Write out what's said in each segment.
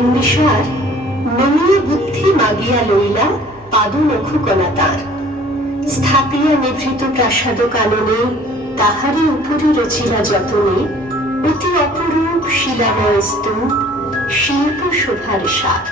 বিম্বিসার নমিয়ে বুদ্ধি মাগিয়া লইলা পাদনখুকণা তার, স্থাপিয়া নিভৃত প্রাসাদ কাননে তাহারই উপরে রচিলা যতনে অতি অপরূপ শিলাময় স্তূপ শিল্প শোভার সার।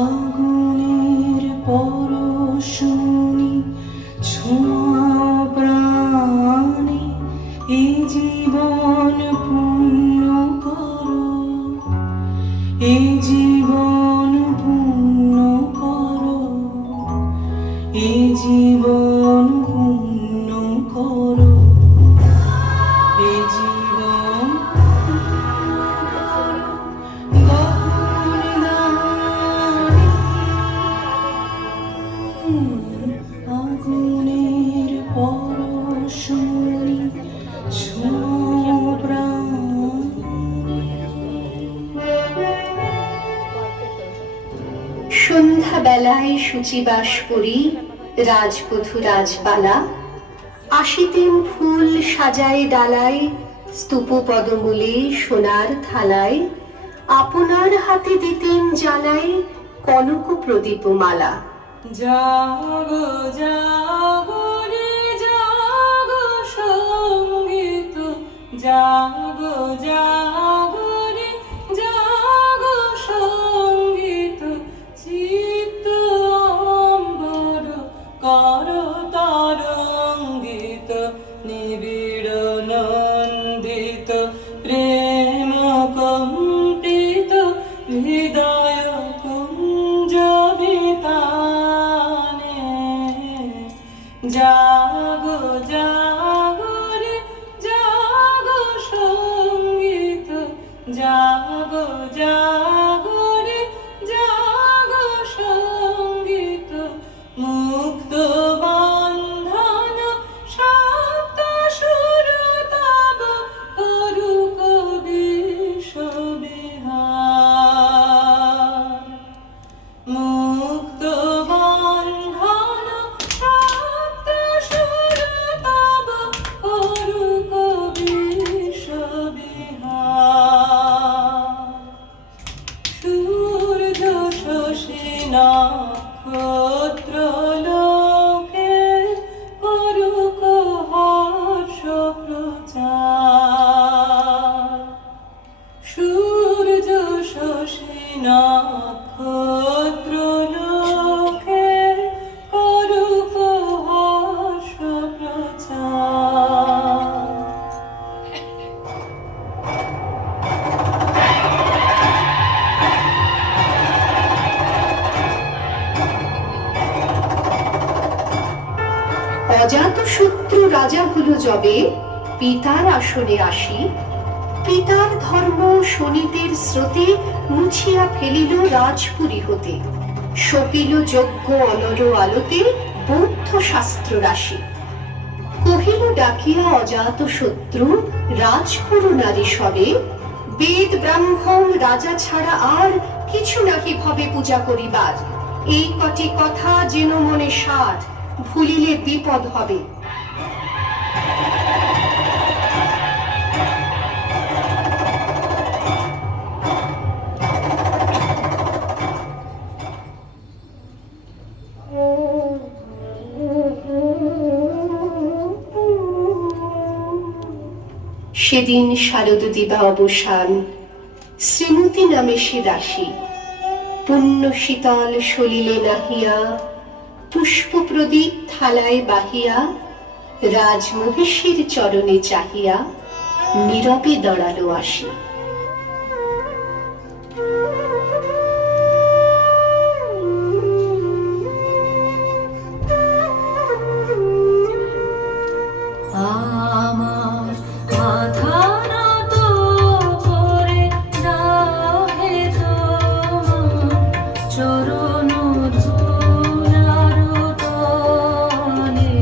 আগুনের পরশমণি ছোঁয়া প্রাণে এ জীবন পূর্ণ করো, এ জীবন পূর্ণ করো, এ জীবন পূর্ণ করো, এ জীবন আগুনের পরশমণি ছোঁয়া প্রাণে। সন্ধ্যা বেলায় শুচিবাস করি রাজবধূ রাজবালা, আসিতেন ফুল সাজায় ডালায় স্তূপ পদমূলে সোনার থালায়, আপনার হাতে দিতেন জ্বালায় কনক প্রদীপ মালা। জাগো জাগো রে জাগো সঙ্গীত, জাগো জাগো রে জাগো সঙ্গীত, চিত্ত অম্বর কর তরঙ্গিত, নিবিড় নন্দিত প্রেম কম্পিত হৃদয় কুঞ্জ বিতানে। জাগো জাগো রে জাগো সঙ্গীত, জাগো জাগো রে জাগো সঙ্গীত, মুক্ত বন্ধন সপ্ত সুর তব করুক বিশ্ববিহার, মুক্ত বন্ধন সপ্ত সুর তব করুক বিশ্ববিহার। সূর্য শশী নক্ষত্র লোকে করুক হর্ষ প্রচার, সূর্য শশী নক্ষত্র লোকে করুক হর্ষ প্রচার। অজাতশত্রু রাজা হলো যবে পিতার আসনে আসি, পিতার ধর্ম শোণিতের স্রোতে মুছিয়া ফেলিল রাজপুরী হতে, সপিল যজ্ঞ অনর আলোতে বৌদ্ধ শাস্ত্র রাশি। কহিল ডাকিয়া অজাতশত্রু রাজপুরু নারী সবে, বেদ ব্রাহ্মণ রাজা ছাড়া আর কিছু নাহি ভবে পূজা করিবার, এই কটি কথা যেন মনে সার, ভুলিলে বিপদ হবে। সেদিন শারদ দিবা অবসান, শ্রীমতী নামে সে দাসী, পুণ্য শীতল সলিলে নাহিয়া পুষ্প প্রদীপ থালায় বাহিয়া, রাজমহিষীর চরণে চাহিয়া নীরবে দাঁড়ালো আসি। আমার মাথা নত করে রাহে তোমার চরণ ধুলার তলে,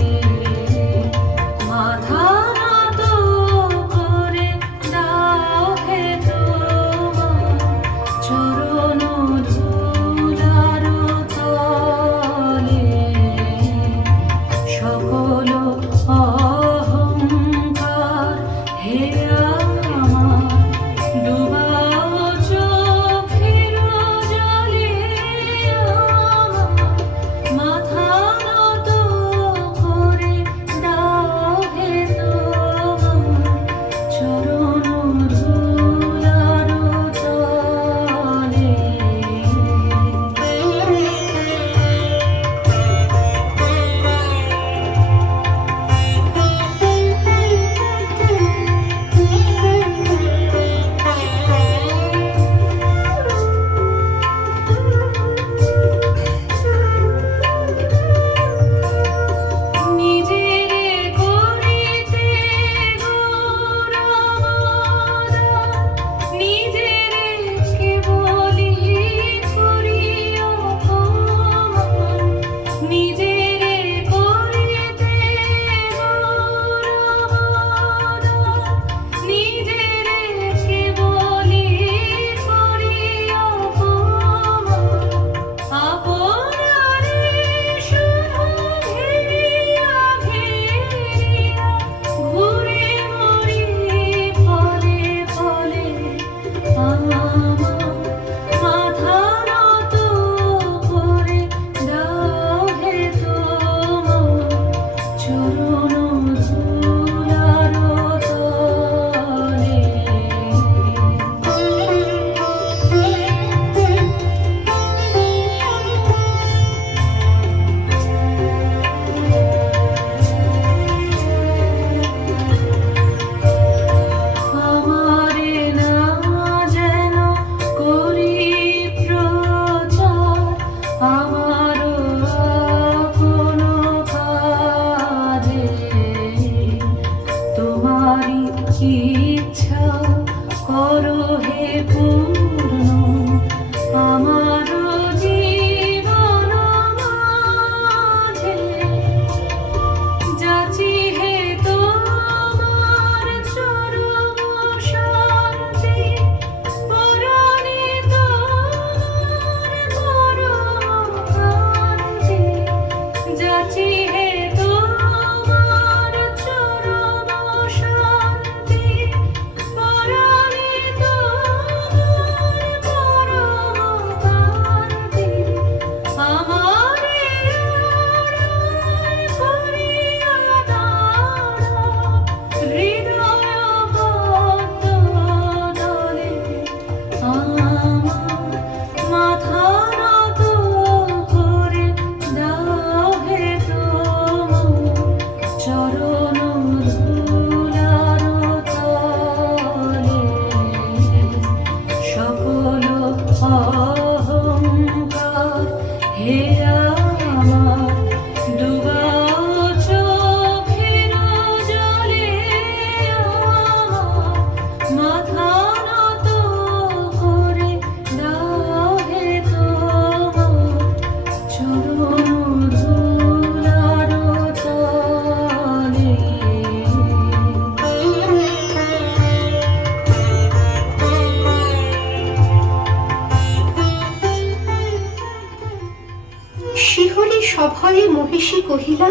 বিস্ময়ে মহিষী কহিলা,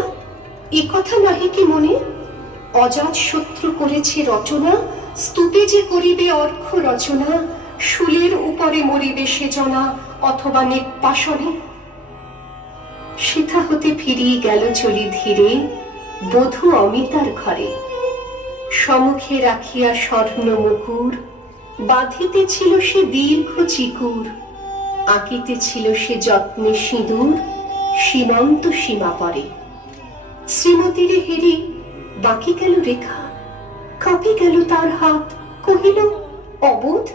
এ কথা নহে কি মনে? অজাত শত্রু করেছে রটনা, স্তূপে যে করিবে অর্ঘ রচনা, শুলের উপরে মরিবে সে জনা, অথবা নির্বাসনে। সেথা হতে ফিরিয়ে গেল চলি ধীরে বধূ অমিতার ঘরে। সম্মুখে রাখিয়া স্বর্ণ মুকুর, বাঁধিতেছিল সে দীর্ঘ চিকুর, আঁকিতেছিল সে যত্নে সিঁদুর, সীমন্ত সীমা পরে। শ্রীমতীরে হেরি বাকি গেল রেখা, কাঁপে গেল তার হাত, কহিল, অবোধ,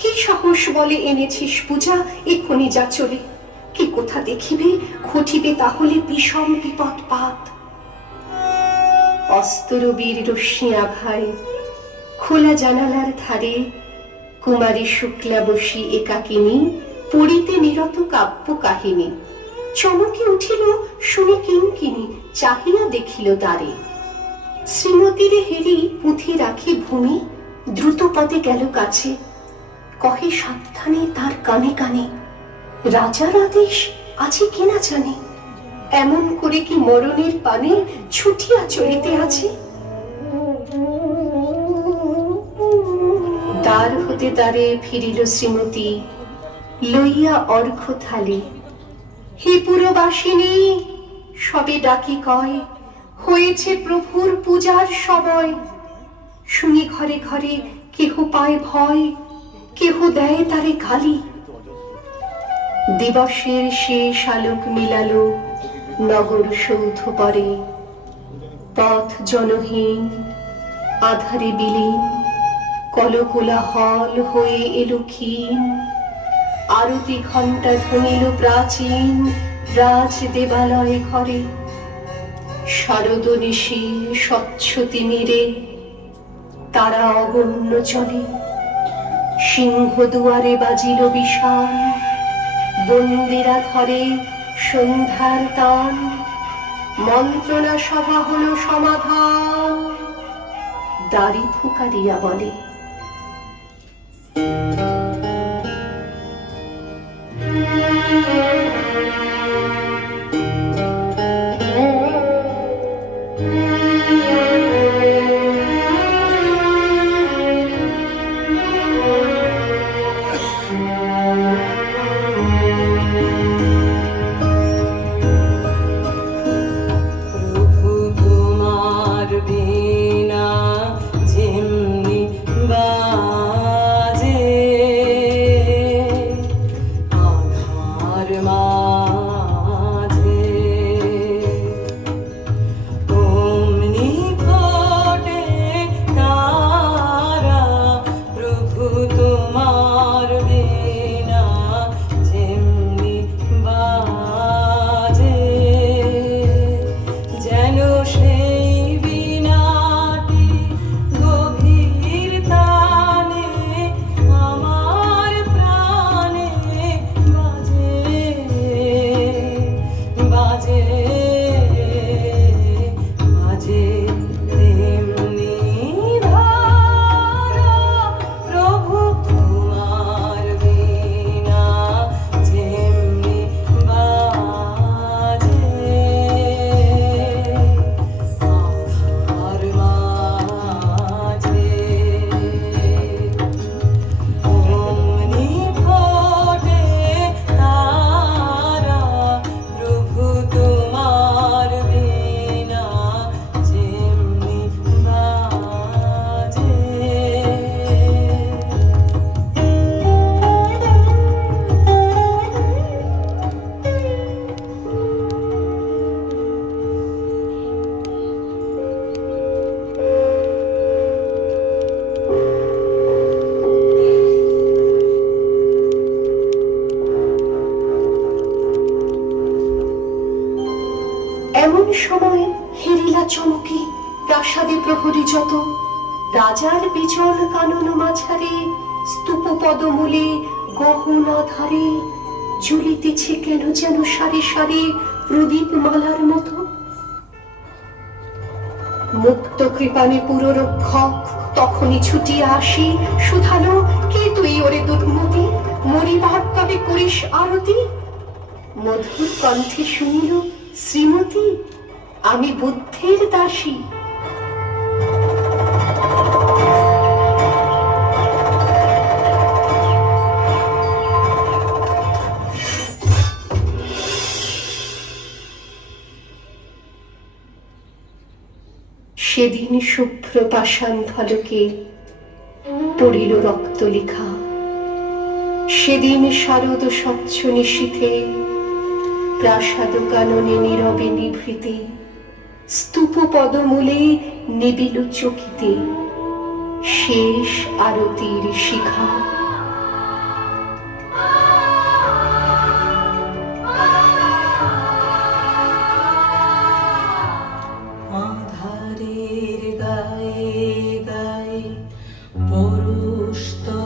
কি সাহস বলে এনেছিস পূজা, এক্ষুনি যা চলে। কি কোথা দেখিবে, ঘটিবে তাহলে বিষম বিপদ পাত। অস্তরবীর রশ্মি আভায় খোলা জানালার ধারে কুমারী শুক্লা বসি একাকিনী পড়িতে নিরত কাব্য কাহিনী। চমকে উঠিল শুনে কিঙ্কিনী, চাহিয়া দেখিল দ্বারে। শ্রীমতীরে হেরি পুঁথি রাখি ভূমি, দ্রুত পদে গেল কাছে, কহে সাবধানে তার কানে কানে, রাজার আদেশ আছে কিনা জানে, এমন করে কি মরণের পানে ছুটিয়া চলিতে আছে। দ্বার হতে দ্বারে ফিরিল শ্রীমতী, লইয়া অর্ঘ থালি। হে পুরবাসিনী, সবে ডাকি কয়, হয়েছে প্রভুর পূজার সময়। শুনি ঘরে ঘরে কেহ পায় ভয়, কেহ দেয় তারে গালি। দিবসের শেষ আলোক মিলালো নগর সৌধ পরে, পথ জনহীন আধারে বিলীন, কলকোলাহল হয়ে এলো ক্ষীণ। আরতি ঘণ্টা ধ্বনিল প্রাচীন রাজ দেবালয়ে ঘরে। শারদ নিশীর স্বচ্ছ তিমিরে তারা অগণ্য চলে। সিংহ দুয়ারে বাজিল বিষাণ, বন্দিরা ধরে সন্ধ্যার তান। মন্ত্রণা সভা হলো সমাধান, দাড়ি ফুকারিয়া বলে, এমন সময় হেরিলা চমকে প্রাসাদে প্রহরী যত। রাজার বিচল কানন মাঝারে স্তূপ পদমূলে গহনা ধারে ঝুলিতেছে কেন যেন সারি সারি প্রদীপ মালার মতো। মুক্ত কৃপানে পুররক্ষক তখনই ছুটিয়া আসি, শুধালো, কে তুই ওরে দুর্মতি, মরিবার তবে করিস আরতি। মধুর কণ্ঠে শুনিল শ্রীমতী, আমি বুদ্ধের দাসী। সেদিন শুভ্র পাষাণ ফলকে পড়িল রক্ত লেখা, সেদিন শারদ স্বচ্ছ নিশীথে প্রাসাদ কাননে নীরবে নিভৃতে স্তূপ পদমূলে নিবিল চকিতে শেষ আরতির শিখা। আধারের গায়ে গায়ে পরুস্তব,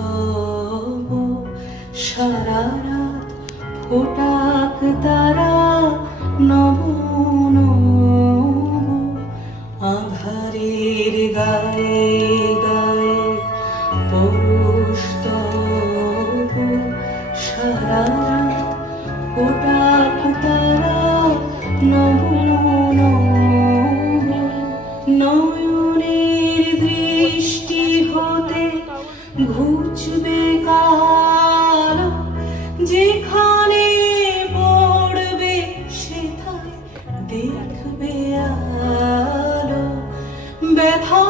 সারা রাত ফোটাক তারা নব নব। আধারের গায়ে গায়ে পরুস্তব, সারা রাত ফোটাক তারা নব নব। নয়নের দৃষ্টি হতে ঘুচবে কাল, যেখানে পড়বে সেথায় দেখবে আলো। ব্যথা